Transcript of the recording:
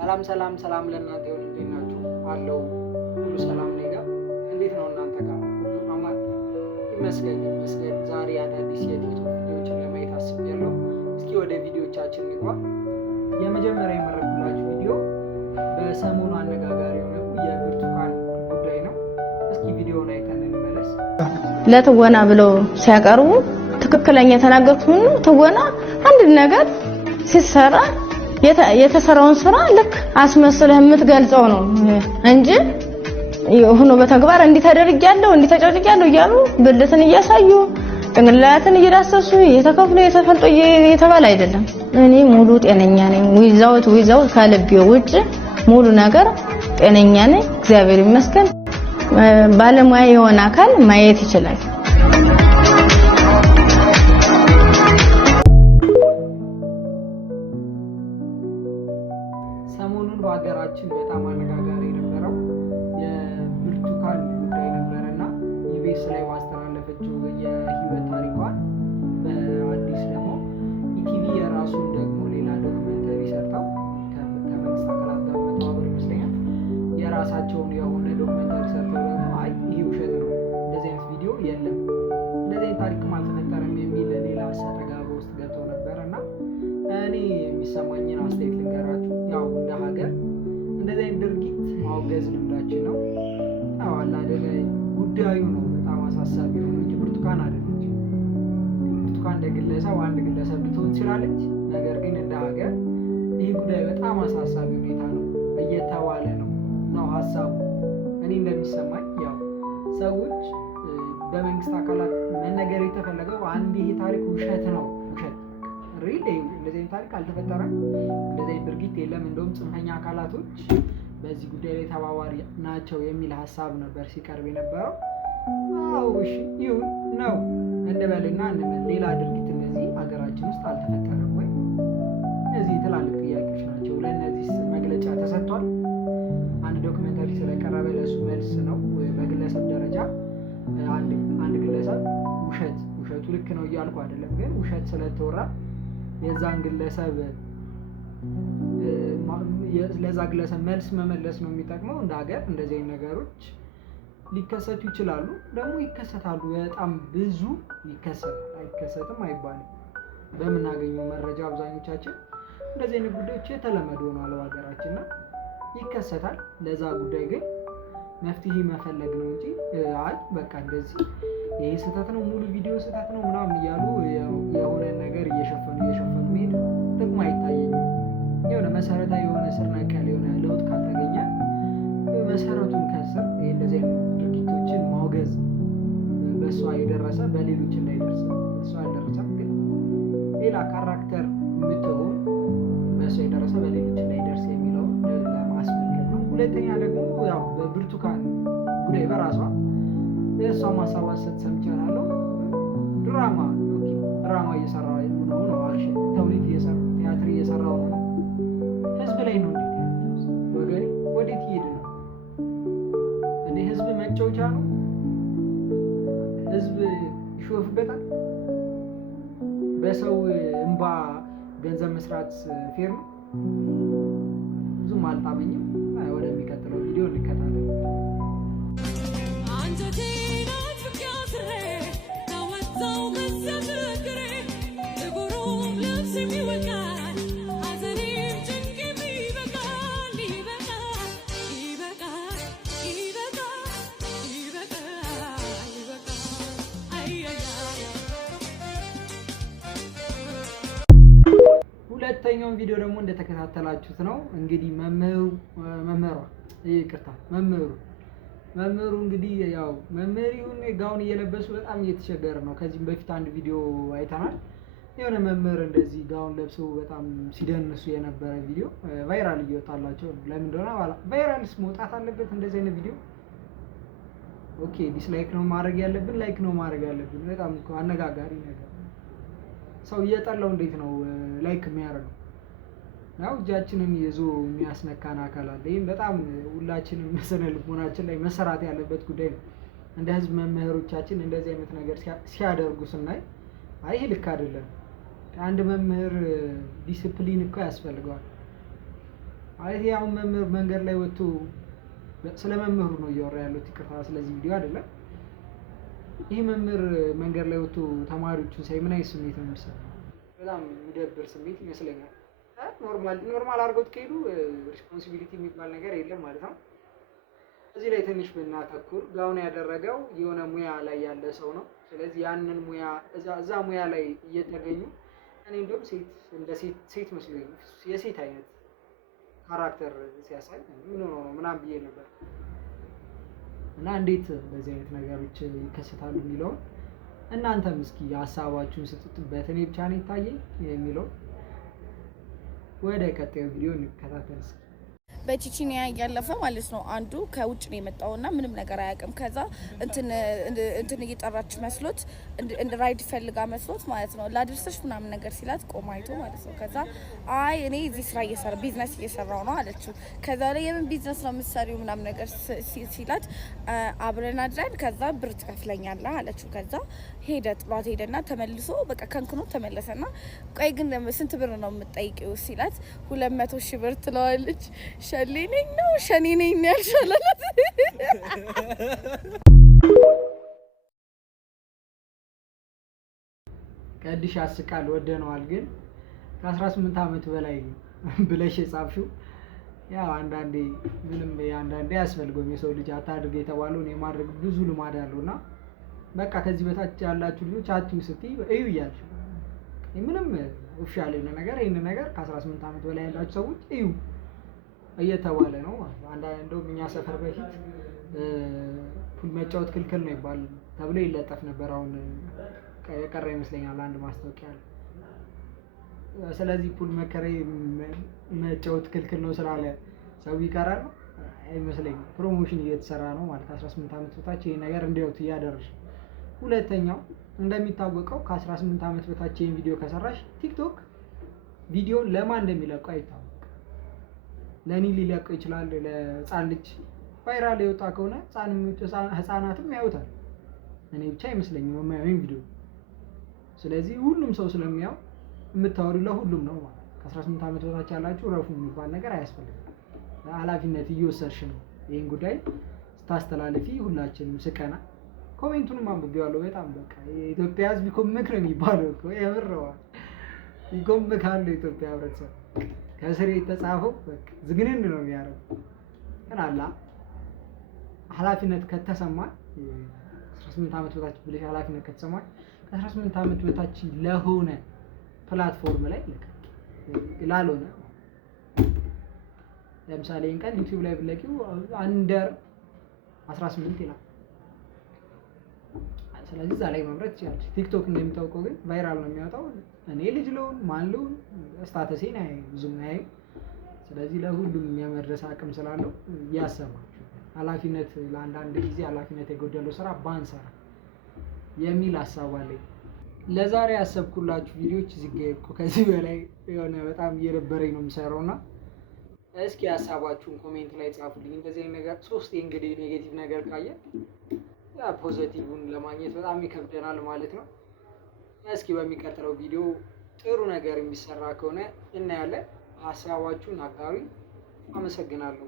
ሰላም ለእናንተ ይሁን። እንዴት ናችሁ? አለው ሁሉ ሰላም ነኝ ጋር። እንዴት ነው እናንተ ጋር? ሁሉ አማን ይመስገን። ዛሬ አዳዲስ የቲክቶክ ቪዲዮዎችን ለማየት አስቤያለሁ። እስኪ ወደ ቪዲዮቻችን እንግባ። የመጀመሪያ የመረጥኩላችሁ ቪዲዮ በሰሞኑ አነጋጋሪ የሆነው የብርቱካን ጉዳይ ነው። እስኪ ቪዲዮውን አይተን እንመለስ። ለትወና ብለው ሲያቀርቡ ትክክለኛ የተናገሩት ትወና አንድ ነገር ሲሰራ የተሰራውን ስራ ልክ አስመስለህ የምትገልጸው ነው እንጂ ሆኖ በተግባር እንዲህ ተደርጊያለሁ እንዲህ ተጨጭቂያለሁ እያሉ ብልትን እያሳዩ ጭንቅላትን እየዳሰሱ የተከፍሉ የተፈልጦ የተባለ አይደለም። እኔ ሙሉ ጤነኛ ነኝ። ዊዛውት ከልቤ ውጭ ሙሉ ነገር ጤነኛ ነኝ። እግዚአብሔር ይመስገን። ባለሙያ የሆነ አካል ማየት ይችላል። ሰሞኑን በሀገራችን በጣም አነጋጋሪ የነበረው የብርቱካን ጉዳይ ነበርና ኢቢኤስ ላይ ማስተላለፈችው የህይወት ታሪኳን በአዲስ ደግሞ ኢቲቪ የራሱን ደግሞ ሌላ ዶክመንተሪ ሰርተው ከመንግስት አካላት ጋር በመተባበር ይመስለኛል የራሳቸውን የሆነ ዶክመንተሪ ሰርተው ደግሞ አይ ይሄ ውሸት ነው፣ እንደዚህ አይነት ቪዲዮ የለም፣ እንደዚህ አይነት ታሪክም አልተፈጠረም የሚል ሌላ አሰተጋባ ውስጥ ገብተው ነበርና እኔ የሚሰማኝን አስተያየት ልንገራችሁ። ያው እንደ ሀገር እንደዚህ አይነት ድርጊት ማውገዝ ልምዳችን ነው። ያው አላደለ ጉዳዩ ነው በጣም አሳሳቢ ነው እንጂ ብርቱካን አይደለች። ብርቱካን እንደ ግለሰብ አንድ ግለሰብ ልትሆን ትችላለች። ነገር ግን እንደ ሀገር ይህ ጉዳይ በጣም አሳሳቢ ሁኔታ ነው እየተባለ ነው ሀሳቡ። እኔ እንደሚሰማኝ ያው ሰዎች በመንግስት አካላት መነገር የተፈለገው አንድ ይሄ ታሪክ ውሸት ነው ሪል እንደዚህ አይነት ታሪክ አልተፈጠረም፣ እንደዚህ አይነት ድርጊት የለም፣ እንደውም ጽንፈኛ አካላቶች በዚህ ጉዳይ ላይ ተባባሪ ናቸው የሚል ሀሳብ ነበር ሲቀርብ የነበረው። አዎ እሺ ይሁን ነው እንበልና እንበል፣ ሌላ ድርጊት እንደዚህ ሀገራችን ውስጥ አልተፈጠረም ወይ? እነዚህ ትላልቅ ጥያቄዎች ናቸው። ለእነዚህ መግለጫ ተሰጥቷል። አንድ ዶክመንተሪ ስለቀረበ ለእሱ መልስ ነው። በግለሰብ ደረጃ አንድ ግለሰብ ውሸቱ ልክ ነው እያልኩ አይደለም፣ ግን ውሸት ስለተወራ የዛን ግለሰብ ለዛ ግለሰብ መልስ መመለስ ነው የሚጠቅመው። እንደ ሀገር እንደዚህ አይነት ነገሮች ሊከሰቱ ይችላሉ፣ ደግሞ ይከሰታሉ። በጣም ብዙ ይከሰታል። አይከሰትም አይባልም። በምናገኘው መረጃ አብዛኞቻችን እንደዚህ አይነት ጉዳዮች የተለመዱ ሆኗል በሀገራችንና ይከሰታል። ለዛ ጉዳይ ግን መፍትሄ መፈለግ ነው እንጂ አይ በቃ እንደዚህ ይሄ ስህተት ነው፣ ሙሉ ቪዲዮ ስህተት ነው ምናምን እያሉ የሆነ ነገር እየሸፈኑ መሄድ ጥቅሙ አይታየኝም። የሆነ መሰረታዊ የሆነ ስር ነቀል የሆነ ለውጥ ካልተገኘ መሰረቱን ከስር ይሄ እንደዚህ አይነት ድርጊቶችን ማውገዝ፣ በእሷ የደረሰ በሌሎች እንዳይደርስ፣ እሷ አልደረሰም ግን ሌላ ካራክተር የምትሆን በእሷ የደረሰ በሌሎች እንዳይደርስ የሚለውን ለማስመልከት ነው። ሁለተኛ ደግሞ ያው በብርቱካን ጉዳይ በራሷ የእሷ ማሳባት ሰምቻለሁ። ድራማ እየሰራ ነው አክሽን ተውኔት ቲያትር እየሰራው ነው። ህዝብ ላይ ነው እንዴት ወገኔ፣ ወዴት እየሄደ ነው እንዴ? ህዝብ መጫወቻ ነው? ህዝብ ይሾፍበታል? በሰው እንባ ገንዘብ መስራት ፌር ነው? ብዙም አልጣመኝም። ወደሚቀጥለው ቪዲዮ እንከታተል። ሁለተኛውን ቪዲዮ ደግሞ እንደተከታተላችሁት ነው እንግዲህ መምህሩ እንግዲህ ያው መምህሩን ጋውን እየለበሱ በጣም እየተቸገረ ነው። ከዚህም በፊት አንድ ቪዲዮ አይተናል። የሆነ መምህር እንደዚህ ጋውን ለብሰው በጣም ሲደንሱ የነበረ ቪዲዮ ቫይራል እየወጣላቸው ነው። ለምን እንደሆነ ቫይራልስ መውጣት አለበት እንደዚህ አይነት ቪዲዮ? ኦኬ ዲስላይክ ነው ማድረግ ያለብን፣ ላይክ ነው ማድረግ ያለብን? በጣም እኮ አነጋጋሪ ነገር። ሰው እየጠላው እንዴት ነው ላይክ የሚያደርገው? ያው እጃችንን ይዞ የሚያስነካን አካል አለ። ይሄን በጣም ሁላችንም መሰነ ልቦናችን ላይ መሰራት ያለበት ጉዳይ ነው። እንደ ህዝብ መምህሮቻችን እንደዚህ አይነት ነገር ሲያደርጉ ስናይ አይ ይሄ ልክ አይደለም። አንድ መምህር ዲሲፕሊን እኮ ያስፈልገዋል። አይ አሁን መምህር መንገድ ላይ ወጥቶ ስለ መምህሩ ነው እያወራ ያለው። ይቅርታ ስለዚህ ቪዲዮ አይደለም። ይህ መምህር መንገድ ላይ ወጥቶ ተማሪዎቹን ሳይ ምን አይነት ስሜት ነው የሚሰማው? በጣም የሚደብር ስሜት ይመስለኛል። ኖርማል አድርገውት ከሄዱ ሪስፖንሲቢሊቲ የሚባል ነገር የለም ማለት ነው። እዚህ ላይ ትንሽ ብናተኩር ጋውን ያደረገው የሆነ ሙያ ላይ ያለ ሰው ነው። ስለዚህ ያንን ሙያ እዛ ሙያ ላይ እየተገኙ እኔ እንደውም ሴት መስሎኝ የሴት አይነት ካራክተር ሲያሳይ ምን ሆኖ ነው ምናምን ብዬ ነበር። እና እንዴት እንደዚህ አይነት ነገሮች ይከሰታሉ የሚለውን እናንተም እስኪ ሀሳባችሁን ስጡበት። እኔ ብቻ ነው ይታየኝ የሚለው ወደ ቀጣዩ ቪዲዮ እንከታተል እስኪ። በቺቺኒያ እያለፈ ማለት ነው። አንዱ ከውጭ ነው የመጣውና ምንም ነገር አያውቅም። ከዛ እንትን እየጠራች መስሎት ራይድ ፈልጋ መስሎት ማለት ነው ላድርሰሽ ምናምን ነገር ሲላት ቆማ አይቶ ማለት ነው። ከዛ አይ እኔ እዚህ ስራ ቢዝነስ እየሰራው ነው አለችው። ከዛ ላይ የምን ቢዝነስ ነው የምትሰሪው ምናምን ነገር ሲላት አብረን አድረን ከዛ ብር ትከፍለኛለህ አለችው። ከዛ ሄደ ጥሏት ሄደና ተመልሶ በቃ ከንክኖ ተመለሰና ቆይ ግን ስንት ብር ነው የምትጠይቂው ሲላት 200,000 ብር ትለዋለች። ሸኔ ነኝ ያልሻላት ቀድሽ ያስቃል ወደነዋል። ግን ከ18 ዓመት በላይ ብለሽ የጻፍሽው ያው አንዳንዴ ያስፈልገውም የሰው ልጅ አታድርግ የተባለውን የማድረግ ብዙ ልማድ አለውና በቃ ከዚህ በታች ያላችሁ ልጆች አትዩ ስትይ እዩ እያልሽ ምንም ኦፊሻል የሆነ ነገር ይሄን ነገር ከ18 ዓመት በላይ ያላችሁ ሰዎች እዩ እየተባለ ነው። አንዳንድ እንደውም እኛ ሰፈር በፊት ፑል መጫወት ክልክል ነው ይባል ተብሎ ይለጠፍ ነበር። አሁን የቀረ ይመስለኛል አንድ ማስታወቂያ። ስለዚህ ፑል መጫወት ክልክል ነው ስላለ ሰው ይቀራል አይመስለኝም። ፕሮሞሽን እየተሰራ ነው ማለት 18 ዓመት በታች ይሄን ነገር እንዲያዩት እያደረግሽ። ሁለተኛው እንደሚታወቀው ከ18 ዓመት በታች ይሄን ቪዲዮ ከሰራሽ ቲክቶክ ቪዲዮ ለማን እንደሚለቀው አይታወቅም። ለኔ ሊለቀው ይችላል፣ ለህፃን ልጅ ቫይራል የወጣ ከሆነ ህፃናትም ያዩታል። እኔ ብቻ አይመስለኝም የማየው ቪዲዮ። ስለዚህ ሁሉም ሰው ስለሚያው የምታወሪው ለሁሉም ነው ማለት። ከ18 ዓመት በታች ያላችሁ ረፉ የሚባል ነገር አያስፈልግም። ኃላፊነት እየወሰድሽ ነው ይሄን ጉዳይ ስታስተላልፊ። ሁላችንም ስቀና ኮሜንቱንም አንብቤዋለሁ። በጣም በቃ የኢትዮጵያ ህዝብ ይኮምክ ነው የሚባለው እኮ የምረዋል። ይኮምካል የኢትዮጵያ ህብረተሰብ። ከስር የተጻፈው በቃ ዝግንን ነው የሚያደርገው። ግን አላ ኃላፊነት ከተሰማን 18 ዓመት በታች ብለሽ ኃላፊነት ከተሰማን ከ18 ዓመት በታች ለሆነ ፕላትፎርም ላይ ላልሆነ ለምሳሌ እንኳን ዩቲዩብ ላይ ብለቂው አንደር 18 ይላል። ስለዚህ እዛ ላይ መምረጥ ይችላል። ቲክቶክ እንደሚታወቀው ግን ቫይራል ነው የሚያወጣው። እኔ ልጅ ለውን ማን ለውን ስታተሴን ብዙም አያዩ። ስለዚህ ለሁሉም የመድረስ አቅም ስላለው ያሰማችሁ ኃላፊነት ለአንዳንድ ጊዜ ኃላፊነት የጎደለው ስራ ባንሰራ የሚል ሀሳብ አለኝ። ለዛሬ ያሰብኩላችሁ ቪዲዮዎች እዚህ ጋር እኮ ከዚህ በላይ የሆነ በጣም እየደበረኝ ነው የምሰራውና እስኪ ሀሳባችሁን ኮሜንት ላይ ጻፉልኝ። እንደዚህ አይነት ነገር ሶስት እንግዲህ ኔጌቲቭ ነገር ካየ ፖዚቲቭን ለማግኘት በጣም ይከብደናል ማለት ነው። እስኪ በሚቀጥለው ቪዲዮ ጥሩ ነገር የሚሰራ ከሆነ እናያለን። ሀሳባችሁን አጋሩኝ። አመሰግናለሁ።